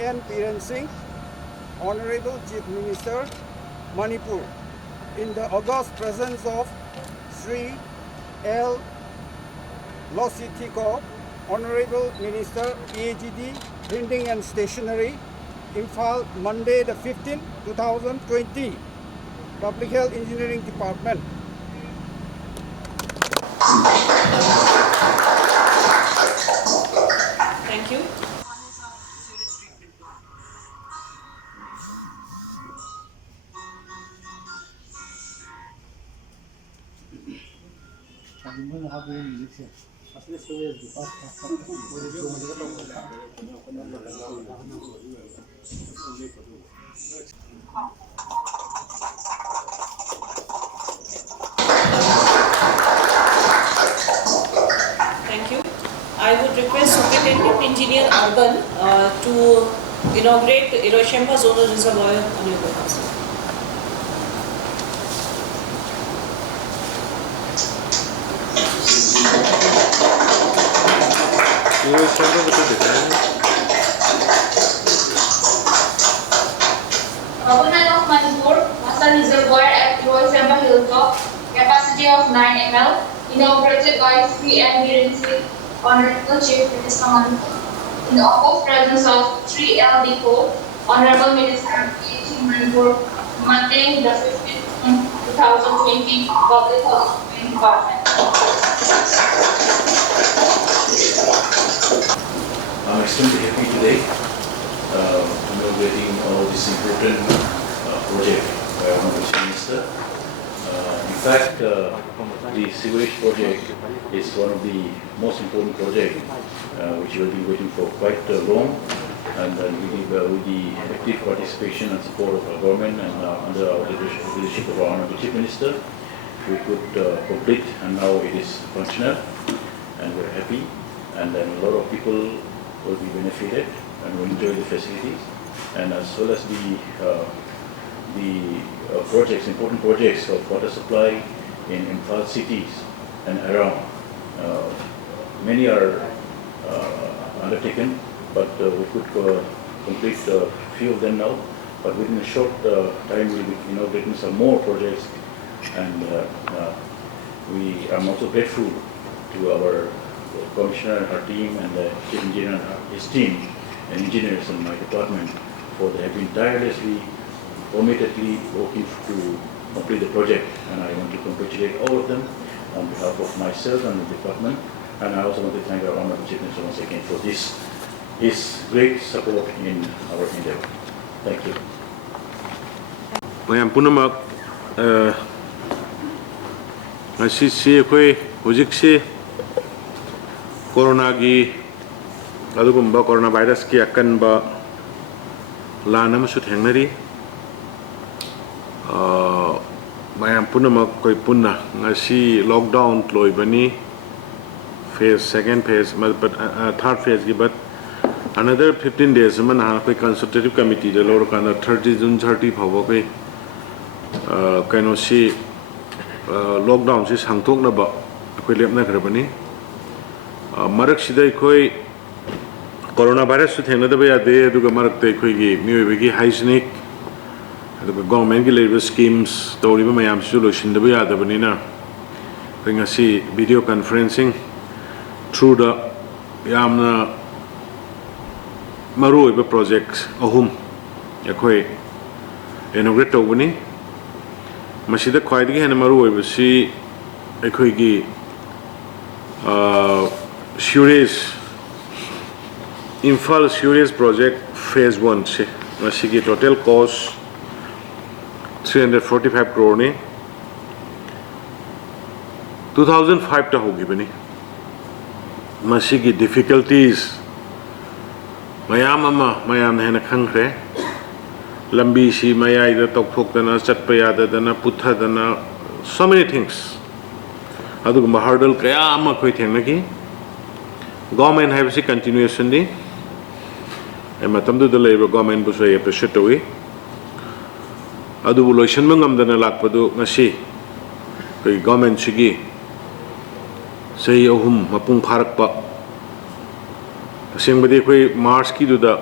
N. Biren Singh, Honorable Chief Minister, Manipur, in the august presence of Sri L. Lositiko, Honorable Minister, PAGD, Printing and Stationery, Imphal, Monday the 15th, 2020, Public Health Engineering Department. Thank you. Thank you. I would request Superintendent Engineer Urban to inaugurate Hiroshima Zonal Reservoir on your behalf. Government of Manipur, Masan Reservoir at Hiroshima Hilltop, capacity of 9 ml, inaugurated by Sri N. Biren Singh, Honorable Chief Minister Manipur, in the august presence of Sri L. Diko, Honorable Minister PAGD Manipur, Monday the 15th, 2020, Public Health Department. I'm extremely happy today inaugurating all this important project by Honorable Chief Minister. In fact, the sewerage project is one of the most important projects which we have been waiting for quite long, and with the active participation and support of our government and under our leadership of our Honorable Chief Minister, we could complete, and now it is functional, and we're happy, and then a lot of people will be benefited and will enjoy the facilities, and as well as the projects, important projects of water supply in Imphal cities and around. Many are undertaken, but we could complete a few of them now. But within a short time, we'll be inaugurating some more projects, and I'm also grateful to our Commissioner, her team, and the Chief Engineer and his team, and engineers in my department, for they have been tirelessly, committedly working to complete the project, and I want to congratulate all of them on behalf of myself and the department, and I also want to thank our Honorable Chief Minister once again for his great support in our endeavor. Thank you. Mayam punamak ngasi si koi hujik si corona gi adugumba coronavirus ki akan ba lanam su thengnari mayam punamak koi punna ngasi lockdown tloi bani phase second phase but third phase gi but another 15 days man ha koi consultative committee de lor kana 30 June 30 phawa koi kaino si lockdown si sangthok na ba koi lepna khrabani marak sidai koi coronavirus su thengna da ba yade aduga marak te koi gi miwe gi hygienic aduga government gi labor schemes tori ba mayam solution da ba yada bani na koi ngasi video conferencing through the yamna maroi ba projects ahum yakoi inaugurate tawbani masida khwaidigi hena maroi ba si ekoi gi sewerage Imphal sewerage project phase 1 se masigi total cost 345 crore ne 2005 ta hogi bani masigi difficulties mayam hena khangre lambi si mayai da tokthok dana chatpa yada dana putha dana so many things adu hurdle kaya ama khoi thengna ki government have si continuation di matam du labor government bu so appreciate wi adu lotion mangam dana lakpadu ngasi koi government sigi sei ahum mapung pharak pa aseng badi koi March ki du da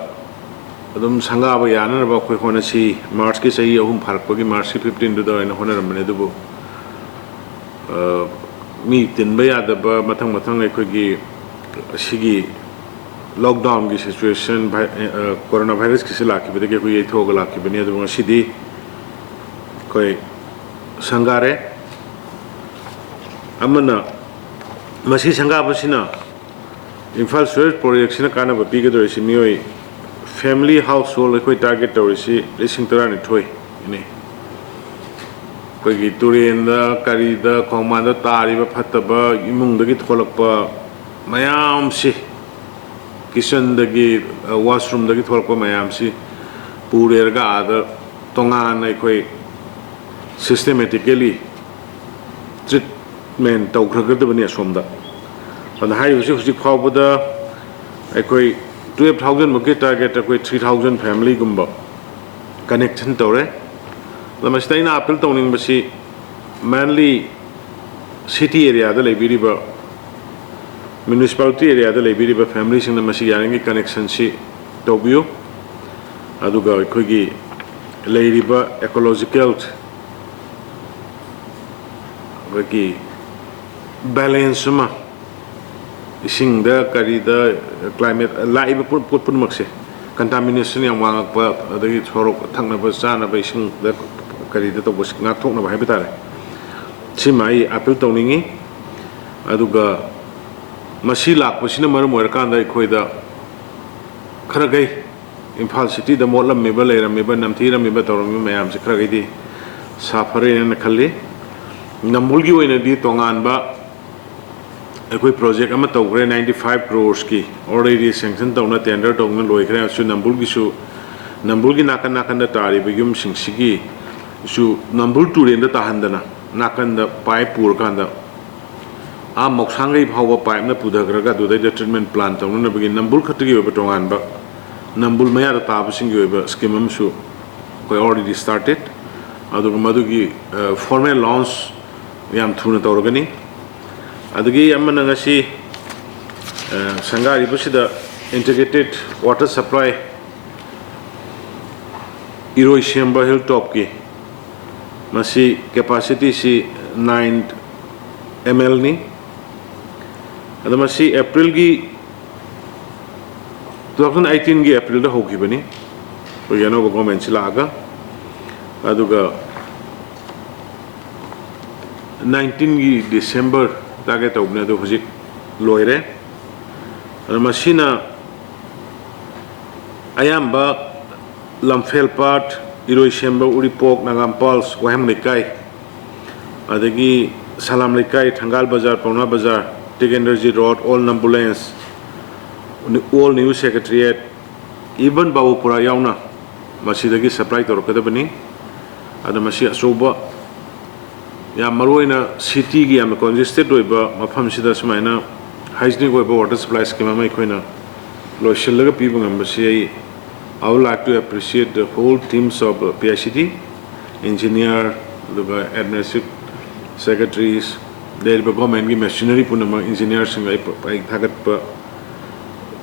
adum sanga ba yana ba khoi hona si March ki sahi ahum pharak pa ki March ki 15 du da ina hona ramne du mi tin ba ya da ba mathang mathang ai khoi gi sigi lockdown ki situation coronavirus ki sila ki bede koi thog la ki bani adu si di koi sangare amana masi sanga ba sina Imphal Sewage project sina kana ba pi ga do si mioi family household koi target to si lising tara ni thoi ini koi gi turin da kari da khoma da tari ba phatta ba imung da gi tholak pa mayam si kitchen da gi washroom da gi tholak pa mayam si pure ga ada tongan ai koi systematically treatment tau khra da bani asomda and hai husi phau da ai koi 12,000 market target koi 3,000 family gumba connection tore the mastaina appeal toning basi mainly city area da lebiri ba municipality area da lebiri ba family sing na masi yarangi connection si tobio aduga koi gi leiri ba ecological bagi balance ma ising da kari da climate live put makse contamination yang wang pa adagi thorok thangna ba chana ba ising da kari da to bos nga thokna ba habitare chimai appeal tawningi aduga masi lak pasina maram or kan da khoi da khara gai Imphal city da molam me ba leiram me ba namthira me ba torom me mayam se khara gai di safare na khalli namulgi oina di tongan ba ekoi project ama tawgre 95 crores ki already sanction tawna tender tawna loikre su nambulgi nakan da tari bigum singsigi su nambul turen da tahandana nakan da pipe pur kanda a moksangai bhawa pipe na pudagra ga dudai da treatment plant tawna na bigi nambul khatgi ba tongan ba nambul maya da tab singi ba scheme am su koi already started adu madugi formal launch yam thuna tawragani adagi amana ngasi sangari busida integrated water supply Iroi Shemba hilltop ki masi capacity si 9 ml ni ada masi April gi 2018 gi April da hoki bani to yano go government laga aduga 19 gi December target obna do hujik loire machina ayamba lamfel part Iroi Shemba uripok nagam pulse waham likai adagi salam likai thangal bazar pauna bazar Tig Energy Road all ambulance all new secretariat even Babupura yauna masidagi supply torkadabani ada masih asoba ya maroina city gi am congested oiba mafam sida sumaina hygienic oiba water supply scheme mai koina lo shillaga pibungam basi I would like to appreciate the whole teams of PICT engineer the administrative secretaries there be government gi machinery punama engineers ngai pai thagat pa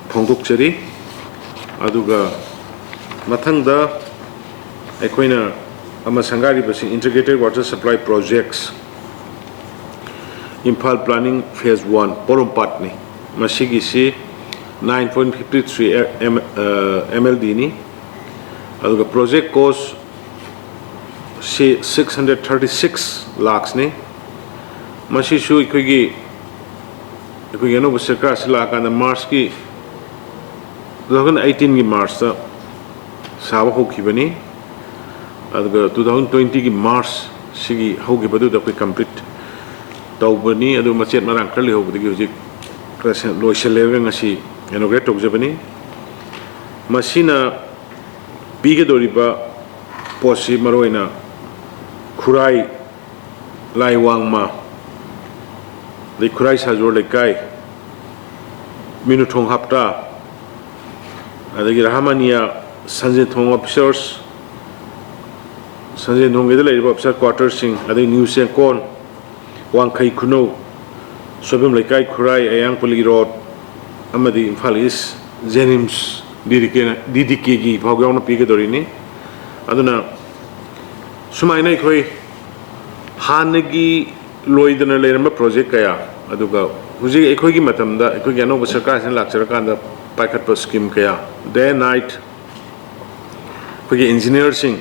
phongdok chari aduga mathangda ekoina ama sangari basi integrated water supply projects Imphal planning phase 1 porompat ni masigi si 9.53 mld ni aduga project cost si 636 lakhs ni masi su ikogi no basakra sila kana March ki 2018 ki March ta sawa hokibani aduga 2020 ki March sigi hogi badu da complete tawbani adu machet marang kali hobdi gi hojik present lo shelere ngasi inaugurate tokjabani machina bige doriba posi maroina khurai laiwangma the khurai sajor lekai minuthong hapta adagi rahamania sanjay thong officers sanjay thong gedela officer quarters sing adagi news and kon wangkhai khuno sobim lekai khurai ayang puli road amadi Imphal East Jenims DDK gi phau yauna pi ge dori ni aduna sumaina khoi hanagi loidana leiramba project kaya aduga huji ekhoi gi matamda ekhoi gi anoba sarkar sin lakcharakanda paikhatpa scheme kaya day night khoi engineer sing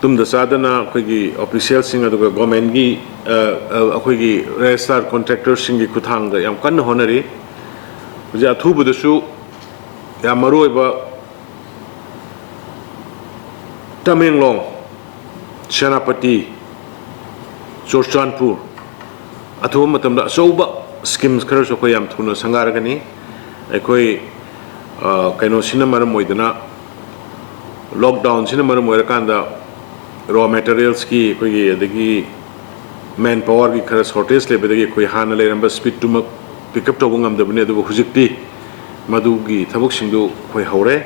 tumda sadana khoi official sing aduga government gi khoi registrar contractor sing gi kuthang da yam kan honari huji athubu da su ya maroi ba Tamenglong Senapati Churchanpur athuba matamda soba schemes khara so khoi yam thuna sangaragani ekhoi kaino sina maram moidana lockdown sina maram moirakanda raw materials ki khoi adagi manpower ki khara shortage lebedagi khoi hana leramba speed to pick up tawung am dabne adu hujikti madugi thabuk singdu khoi haure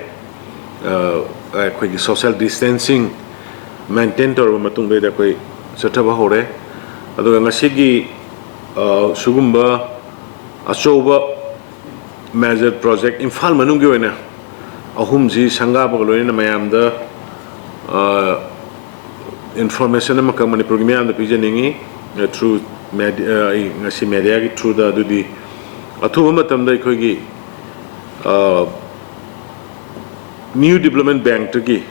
khoi ki social distancing maintain tor matung de khoi chathaba haure adu ngasigi sugumba achoba major project imphal manung gi oina ahum ji sanga bagloina mayam da information ma ka manipur gi mayam da pijaningi through ngasi media gi through da dudi athuba matam da khoi gi new development bank gi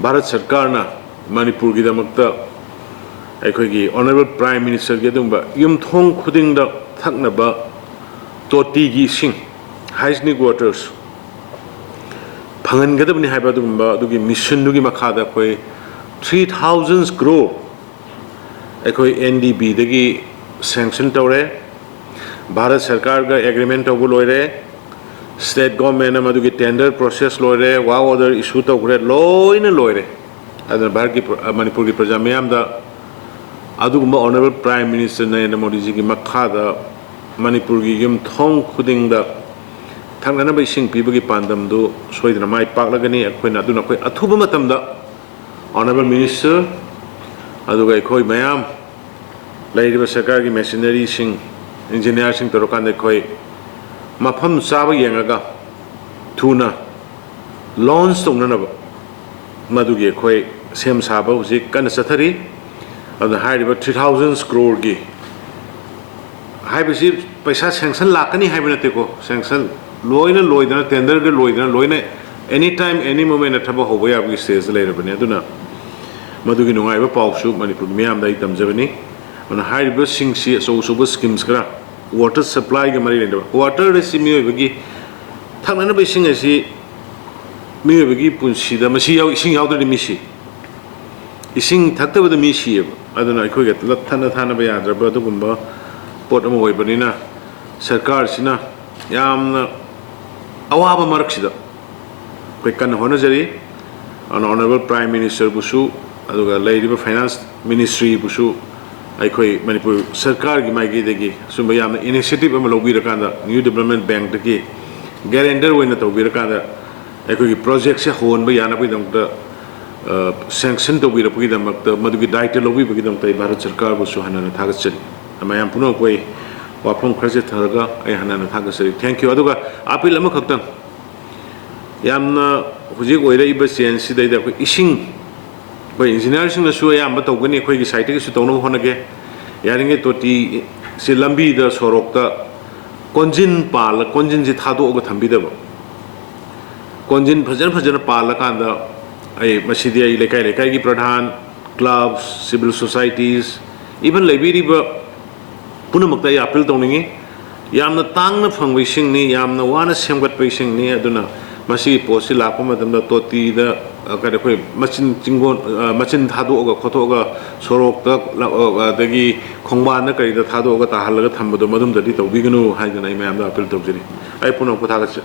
bharat sarkar na manipur gi damakta ekhoi gi honorable prime minister gi dumba yum thong khuding da thakna ba toti gi sing hygienic waters phangan gadabni haiba dumba dugi mission dugi makha da khoi 3000 crore ekhoi NDB dagi sanction tawre bharat sarkar ga agreement tawu loire state government amadugi tender process loire wa order issue tawre loina loire adana bharati manipur gi praja mayam da adugumba honorable prime minister Narendra Modi ji gi makha da manipur gi yum thong khuding da thangana bai sing pibagi pandam do soidna mai paklagani akhoina aduna khoi athuba matam da honorable minister aduga khoi mayam lairiba sarkar gi machinery sing engineer sing torokan de khoi mafam saba yengaga thuna launch tongna na madugi khoi sem saba uji kan sathari adu hairiba 3000 crore gi haibisi paisa sanction lakani haibinate ko sanction loidana tender ga loidana anytime any moment athaba hoba yabgi stage leirabani aduna madugi nungaiba pawsu manipur miyam dai tamjabani ona hairiba singsi so schemes kra water supply ga mari lenda water resimi bagi thangna ba sing asi mi bagi punsi da masi yaw sing yaw da misi ising thakta ba misi aduna khoi ga thana ba yadra ba dugumba pot am hoi banina sarkar sina yamna awaba marksida koi kan honajari an honorable prime minister busu aduga ladiba finance ministry busu ai khoi manipur sarkar gi mai gi degi sumba yamna initiative am lobi rakanda new development bank degi guarantor wena to bi rakanda ai khoi project se hon ba yana bi dang da sanction to bi rakui da mak madugi daita lobi bi dang tai bharat sarkar busu hanana thagachari amayam puno koi wapong khraje tharaga ai hanana thagachari thank you aduga apil ama khaktang yamna hujik oira iba sense dai da koi ising koi engineer sing na su yam ba tawgani koi gi site gi su tawno honage yaringe toti se lambi da sorok ta konjin ji thado ga thambi da konjin phajana pala kanda ai masidi ai lekai gi pradhan clubs civil societies even library ba punamakta ya appeal tawningi yamna tangna phangwei sing ni yamna wana semgat pai sing ni aduna masi posi lakpa matamda toti da kada khoi machin thado ga khoto ga sorok ta dagi khongban na kari da thado ga ta halaga thambado madum dadi tawbiganu haidana ai mayam da appeal tawjiri ai puno ko thagat